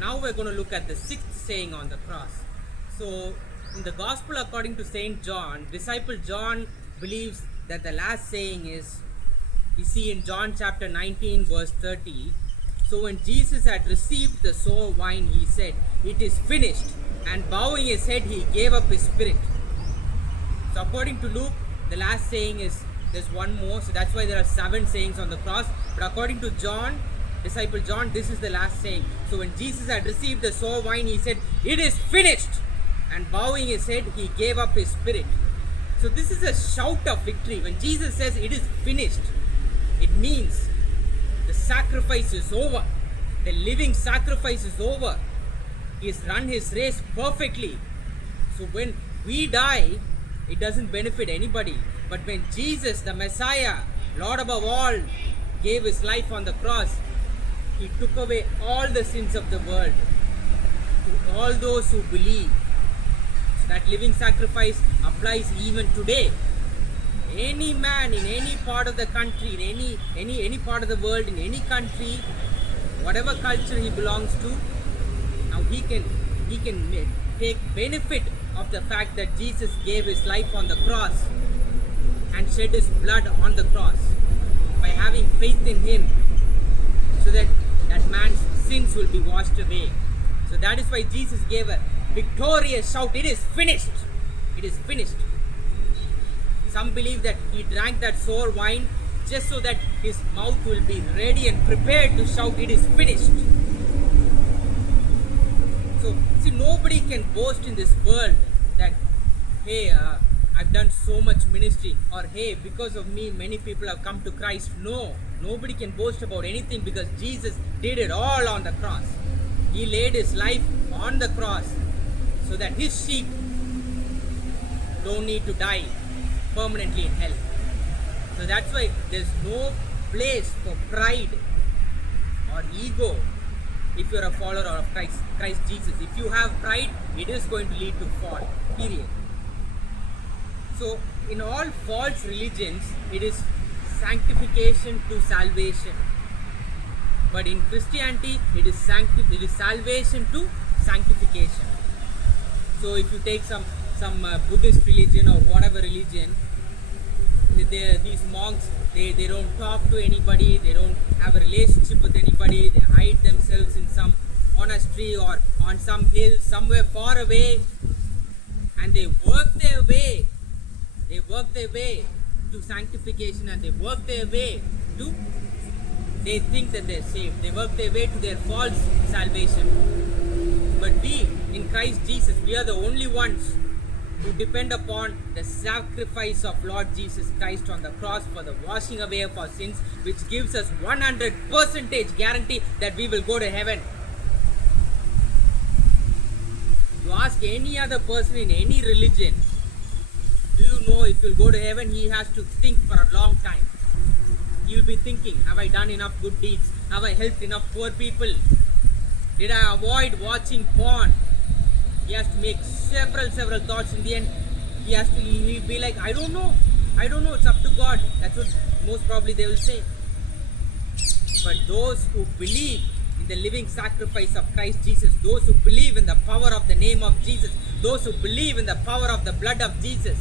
now we're going to look at the sixth saying on the cross. So in the Gospel according to Saint John, disciple John believes that the last saying is, we see in John chapter 19 verse 30, so when Jesus had received the sour wine, he said, "It is finished," and bowing his head, he gave up his spirit. So according to Luke, the last saying is, there's one more, so that's why there are 7 sayings on the cross. But according to John, disciple John, this is the last saying. So when Jesus had received the sour wine, he said, "It is finished," and bowing his head, he gave up his spirit. So this is a shout of victory. When Jesus says it is finished, it means the sacrifice is over. The living sacrifice is over. He has run his race perfectly. So when we die, it doesn't benefit anybody. But when Jesus, the Messiah, Lord above all, gave his life on the cross, he took away all the sins of the world to all those who believe. So that living sacrifice applies even today. Any man in any part of the country, in any part of the world, in any country, whatever culture he belongs to, now he can take benefit of the fact that Jesus gave his life on the cross and shed his blood on the cross by having faith in him, so that that man's sins will be washed away. So that is why Jesus gave a victorious shout, "It is finished." It is finished. Some believe that he drank that sour wine just so that his mouth will be ready and prepared to shout, "It is finished." So, see, nobody can boast in this world that, hey, I've done so much ministry, or hey, because of me, many people have come to Christ. No, nobody can boast about anything, because Jesus did it all on the cross. He laid his life on the cross so that his sheep don't need to die permanently in hell. So that's why there's no place for pride or ego if you're a follower of Christ Jesus. If you have pride, it is going to lead to fall, period. So in all false religions, it is sanctification to salvation. But in Christianity, it is salvation to sanctification. So if you take some Buddhist religion or whatever religion, these monks, they don't talk to anybody, they don't have a relationship with anybody, they hide themselves in some monastery or on some hill somewhere far away, and they work their way to sanctification, and they work their way to, they think that they're saved, they work their way to their false salvation. But we, in Christ Jesus, we are the only ones who depend upon the sacrifice of Jesus Christ on the cross for the washing away of our sins, which gives us 100% guarantee that we will go to heaven. You ask any other person in any religion, do you know if you'll go to heaven? He has to think for a long time. He will be thinking, have I done enough good deeds? Have I helped enough poor people? Did I avoid watching porn? He has to make several thoughts. In the end, he'll be like, I don't know, it's up to God. That's what most probably they will say. But those who believe in the living sacrifice of Christ Jesus, those who believe in the power of the name of Jesus, those who believe in the power of the blood of Jesus,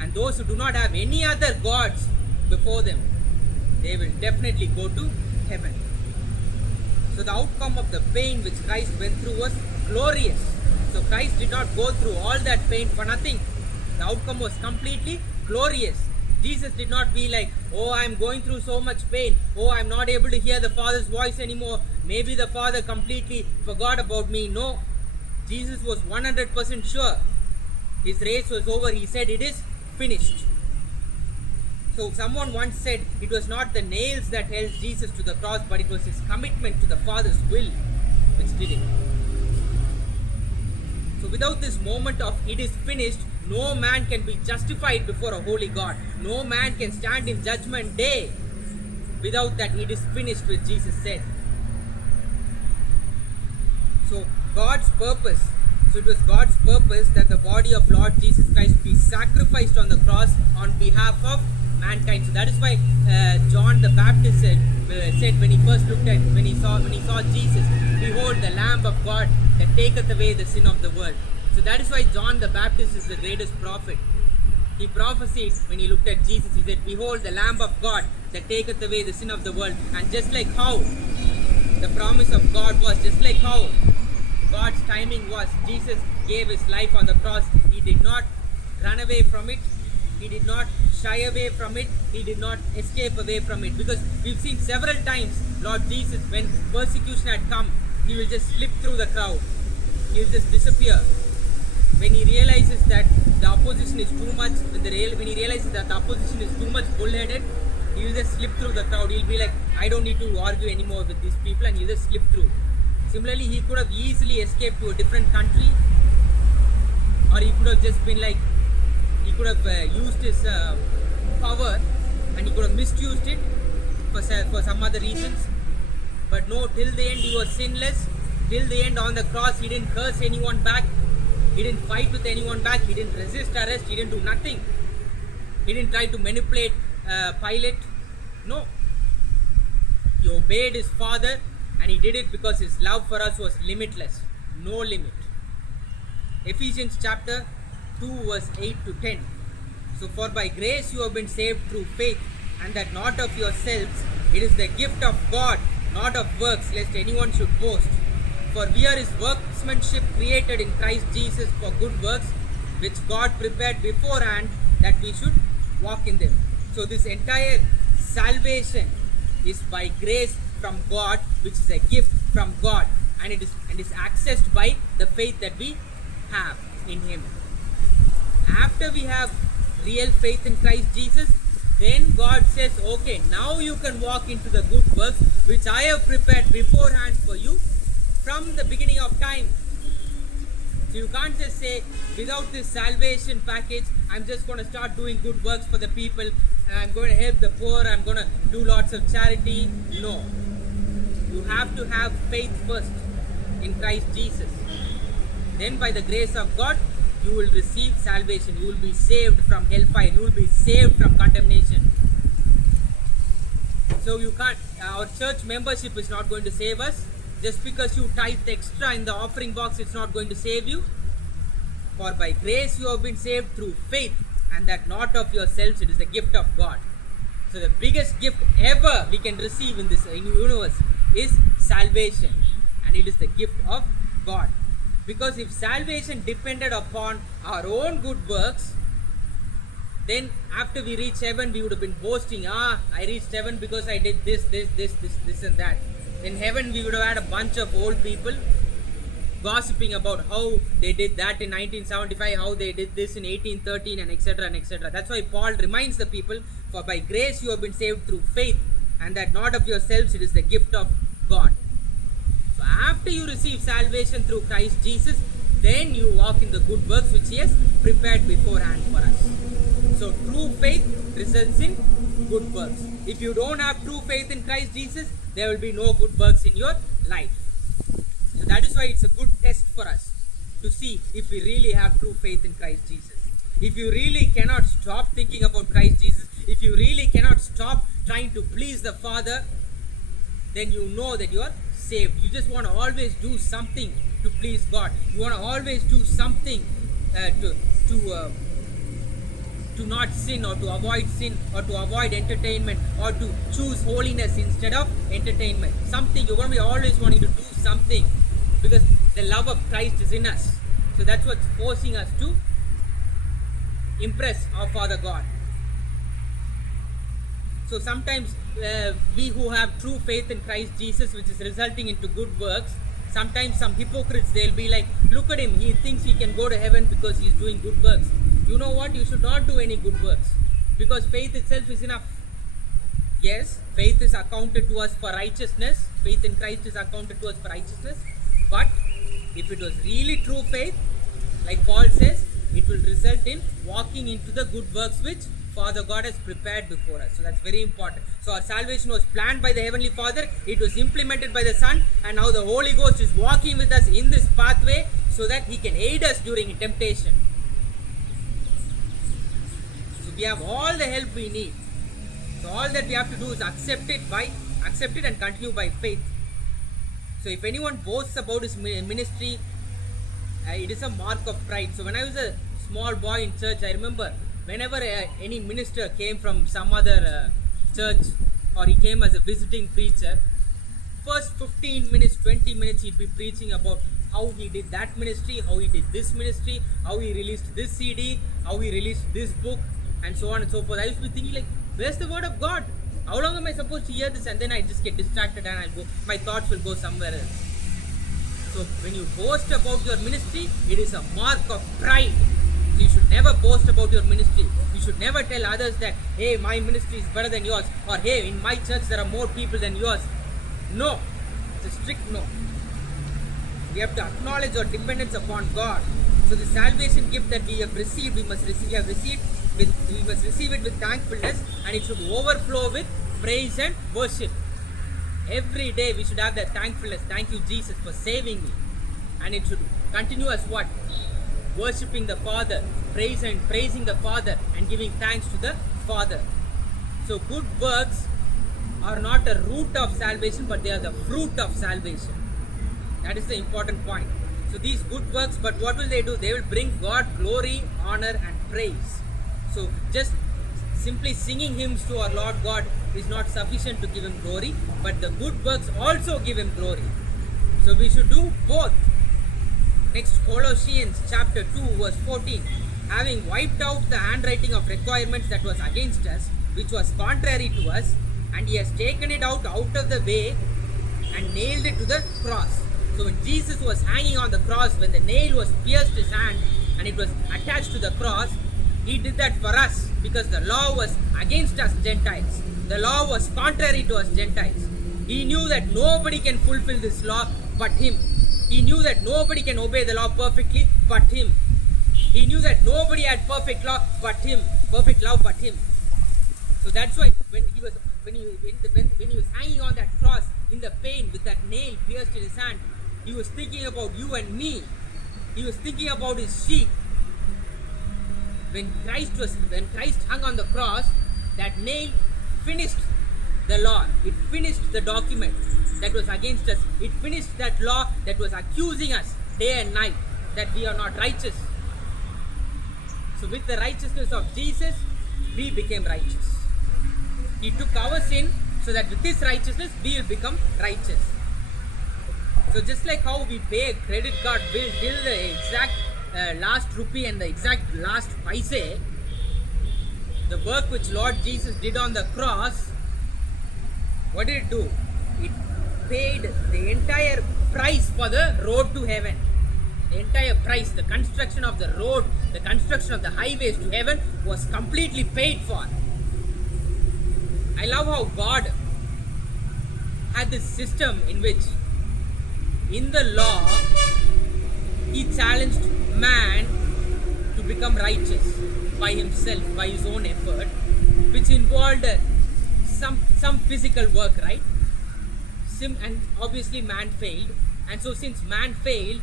and those who do not have any other gods before them, they will definitely go to heaven. So the outcome of the pain which Christ went through was glorious. So Christ did not go through all that pain for nothing. The outcome was completely glorious. Jesus did not be like, oh, I'm going through so much pain. Oh, I'm not able to hear the Father's voice anymore. Maybe the Father completely forgot about me. No. Jesus was 100% sure. His race was over. He said, it is finished. So someone once said, it was not the nails that held Jesus to the cross, but it was his commitment to the Father's will which did it. So without this moment of it is finished, no man can be justified before a holy God. No man can stand in judgment day without that it is finished, which Jesus said. So God's purpose. So it was God's purpose that the body of Lord Jesus Christ be sacrificed on the cross on behalf of mankind. So that is why John the Baptist said when he first looked at when he saw Jesus, behold the Lamb of God that taketh away the sin of the world. So that is why John the Baptist is the greatest prophet. He prophesied when he looked at Jesus. He said, behold the Lamb of God that taketh away the sin of the world. And just like how the promise of God was, just like how God's timing was, Jesus gave his life on the cross. He did not run away from it. He did not shy away from it. He did not escape away from it. Because we've seen several times Lord Jesus, when persecution had come, he will just slip through the crowd. He will just disappear. When he realizes that the opposition is too much, when he realizes that the opposition is too much bullheaded, he will just slip through the crowd. He'll be like, I don't need to argue anymore with these people, and he'll just slip through. Similarly, he could have easily escaped to a different country, or he could have just been like, he could have used his power, and he could have misused it for some other reasons. But no, till the end he was sinless. Till the end on the cross, he didn't curse anyone back. He didn't fight with anyone back. He didn't resist arrest. He didn't do nothing. He didn't try to manipulate Pilate. No. He obeyed his Father, and he did it because his love for us was limitless. No limit. Ephesians chapter 2 verse 8 to 10. So for by grace you have been saved through faith, and that not of yourselves. It is the gift of God, not of works, lest anyone should boast. For we are his workmanship, created in Christ Jesus for good works, which God prepared beforehand that we should walk in them. So this entire salvation is by grace from God, which is a gift from God, and it is accessed by the faith that we have in him. After we have real faith in Christ Jesus, then God says, okay, now you can walk into the good works which I have prepared beforehand for you from the beginning of time. So you can't just say, without this salvation package, I'm just going to start doing good works for the people, and I'm going to help the poor, I'm going to do lots of charity. No. You have to have faith first in Christ Jesus. Then by the grace of God, you will receive salvation. You will be saved from hellfire. You will be saved from condemnation. So you can't, our church membership is not going to save us. Just because you tithe extra in the offering box, it's not going to save you. For by grace you have been saved through faith, and that not of yourselves, it is the gift of God. So the biggest gift ever we can receive in this universe is salvation, and it is the gift of God. Because if salvation depended upon our own good works, then after we reach heaven, we would have been boasting, I reached heaven because I did this and that. In heaven, we would have had a bunch of old people gossiping about how they did that in 1975, how they did this in 1813, and etc. and etc. That's why Paul reminds the people, for by grace you have been saved through faith, and that not of yourselves, it is the gift of God. So after you receive salvation through Christ Jesus, then you walk in the good works which he has prepared beforehand for us. So true faith results in good works. If you don't have true faith in Christ Jesus, there will be no good works in your life. So that is why it's a good test for us to see if we really have true faith in Christ Jesus. If you really cannot stop thinking about Christ Jesus, if you really cannot stop trying to please the Father, then you know that you are saved. You just want to always do something to please God. You want to always do something to not sin, or to avoid sin, or to avoid entertainment, or to choose holiness instead of entertainment. Something, you're going to be always wanting to do something, because the love of Christ is in us. So that's what's forcing us to impress our Father God. So sometimes we who have true faith in Christ Jesus, which is resulting into good works, sometimes some hypocrites, they'll be like, look at him, he thinks he can go to heaven because he's doing good works. You know what? You should not do any good works, because faith itself is enough. Yes, faith is accounted to us for righteousness. Faith in Christ is accounted to us for righteousness. But if it was really true faith, like Paul says, it will result in walking into the good works which Father God has prepared before us. So that's very important. So our salvation was planned by the Heavenly Father, it was implemented by the Son, and now the Holy Ghost is walking with us in this pathway so that he can aid us during temptation. So we have all the help we need. So all that we have to do is accept it and continue by faith. So if anyone boasts about his ministry, it is a mark of pride. So when I was a small boy in church, I remember whenever any minister came from some other church, or he came as a visiting preacher, first 15 minutes, 20 minutes he'd be preaching about how he did that ministry, how he did this ministry, how he released this CD, how he released this book, and so on and so forth. I used to be thinking, like, where's the word of God? How long am I supposed to hear this? And then I just get distracted and my thoughts will go somewhere else. So when you boast about your ministry, it is a mark of pride. So you should never boast about your ministry. You should never tell others that, hey, my ministry is better than yours, or hey, in my church there are more people than yours. No, it's a strict no. We have to acknowledge our dependence upon God. So the salvation gift that we have received, we must receive it with thankfulness, and it should overflow with praise and worship. Every day we should have that thankfulness. Thank you, Jesus, for saving me. And it should continue as what? Worshipping the Father, praising the Father, and giving thanks to the Father. So good works are not a root of salvation, but they are the fruit of salvation. That is the important point. So these good works, but what will they do? They will bring God glory, honor, and praise. So just simply singing hymns to our Lord God is not sufficient to give him glory, but the good works also give him glory. So we should do both. Next, Colossians chapter 2 verse 14. Having wiped out the handwriting of requirements that was against us, which was contrary to us, and he has taken it out of the way and nailed it to the cross. So when Jesus was hanging on the cross, when the nail was pierced his hand and it was attached to the cross, he did that for us, because the law was against us Gentiles. The law was contrary to us Gentiles. He knew that nobody can fulfill this law but him. He knew that nobody can obey the law perfectly but him. He knew that nobody had perfect love but him. So that's why when he was hanging on that cross in the pain with that nail pierced in his hand, he was thinking about you and me. He was thinking about his sheep. When Christ hung on the cross, that nail finished the law. It finished the document that was against us. It finished that law that was accusing us day and night that we are not righteous. So with the righteousness of Jesus, we became righteous. He took our sin so that with his righteousness, we will become righteous. So just like how we pay a credit card bill till the exact last rupee and the exact last paise, the work which Lord Jesus did on the cross, what did it do? It paid the entire price for the road to heaven. The entire price, the construction of the road, the construction of the highways to heaven was completely paid for. I love how God had this system in which, in the law, he challenged man to become righteous by himself, by his own effort, which involved some physical work, right? And obviously man failed, and so since man failed,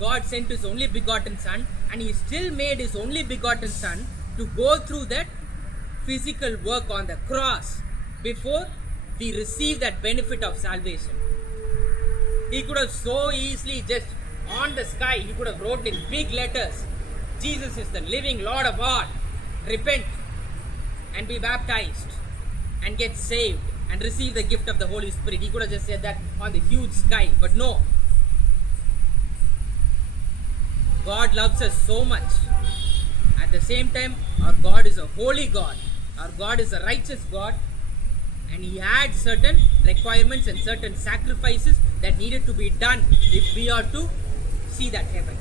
God sent his only begotten son, and he still made his only begotten son to go through that physical work on the cross before we receive that benefit of salvation. He could have so easily just on the sky, he could have wrote in big letters, Jesus is the living Lord of all, repent and be baptized and get saved and receive the gift of the Holy Spirit. He could have just said that on the huge sky, but no. God loves us so much. At the same time, our God is a holy God. Our God is a righteous God, and he had certain requirements and certain sacrifices that needed to be done if we are to see that heaven.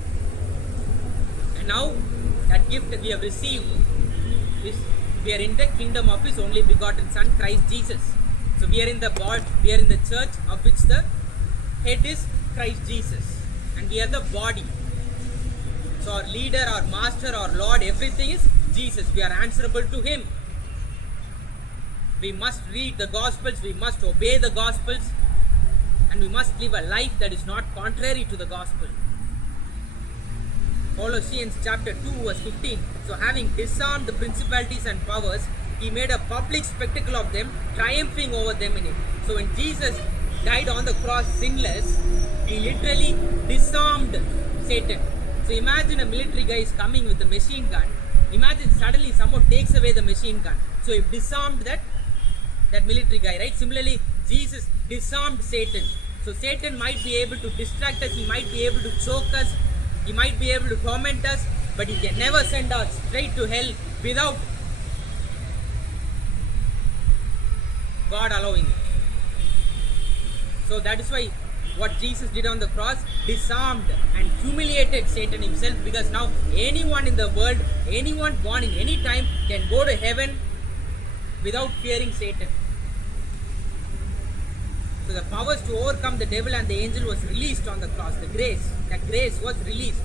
And now that gift that we have received is we are in the kingdom of his only begotten son, Christ Jesus. So we are in the church of which the head is Christ Jesus, and we are the body. So our leader, our master, our Lord, everything is Jesus. We are answerable to him. We must read the Gospels, we must obey the Gospels, and we must live a life that is not contrary to the Gospel. Colossians chapter 2 verse 15. So having disarmed the principalities and powers, He made a public spectacle of them, triumphing over them in it. So when Jesus died on the cross sinless, he literally disarmed Satan. So imagine a military guy is coming with a machine gun. Imagine suddenly someone takes away the machine gun. So he disarmed that military guy, right? Similarly, Jesus disarmed Satan. So Satan might be able to distract us, he might be able to choke us, he might be able to torment us, but he can never send us straight to hell without God allowing it. So that is why what Jesus did on the cross, disarmed and humiliated Satan himself, because now anyone in the world, anyone born in any time can go to heaven without fearing Satan. So the powers to overcome the devil and the angel was released on the cross. That grace was released.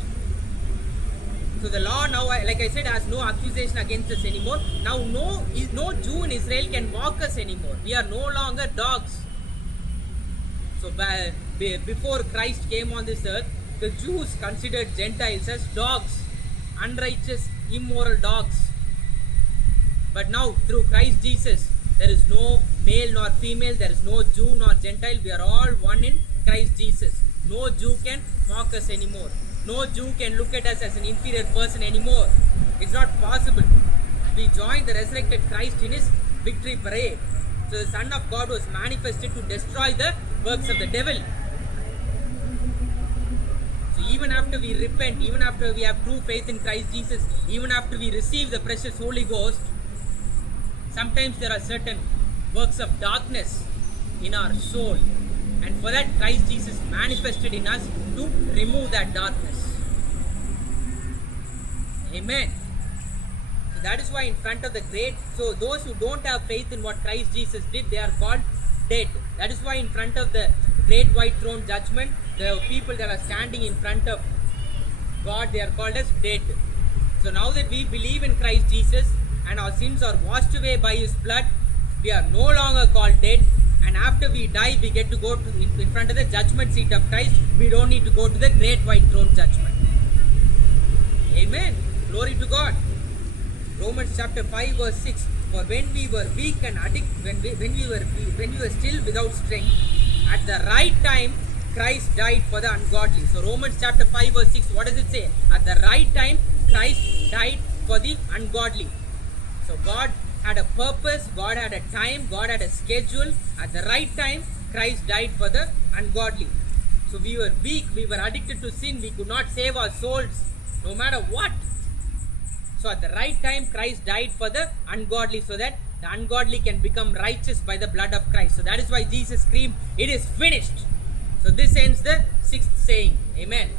So the law now, like I said, has no accusation against us anymore. Now no Jew in Israel can mock us anymore. We are no longer dogs. So before Christ came on this earth, the Jews considered Gentiles as dogs, unrighteous, immoral dogs. But now through Christ Jesus, there is no male nor female, there is no Jew nor Gentile. We are all one in Christ Jesus. No Jew can mock us anymore. No Jew can look at us as an inferior person anymore. It's not possible. We join the resurrected Christ in his victory parade. So the Son of God was manifested to destroy the works of the devil. So even after we repent, even after we have true faith in Christ Jesus, even after we receive the precious Holy Ghost, sometimes there are certain works of darkness in our soul. And for that, Christ Jesus manifested in us to remove that darkness. Amen. So that is why in front of the so those who don't have faith in what Christ Jesus did, they are called dead. That is why in front of the great white throne judgment, the people that are standing in front of God, they are called as dead. So now that we believe in Christ Jesus and our sins are washed away by his blood, we are no longer called dead. And after we die, we get to go to in front of the judgment seat of Christ. We don't need to go to the great white throne judgment. Amen. Glory to God. Romans chapter 5 verse 6. For when we were weak and when we were still without strength, at the right time Christ died for the ungodly. So Romans chapter 5 verse 6. What does it say? At the right time Christ died for the ungodly. So God had a purpose, God had a time, God had a schedule. At the right time, Christ died for the ungodly. So we were weak, we were addicted to sin, we could not save our souls, no matter what. So at the right time, Christ died for the ungodly, so that the ungodly can become righteous by the blood of Christ. So that is why Jesus screamed, "It is finished." So this ends the 6th saying. Amen.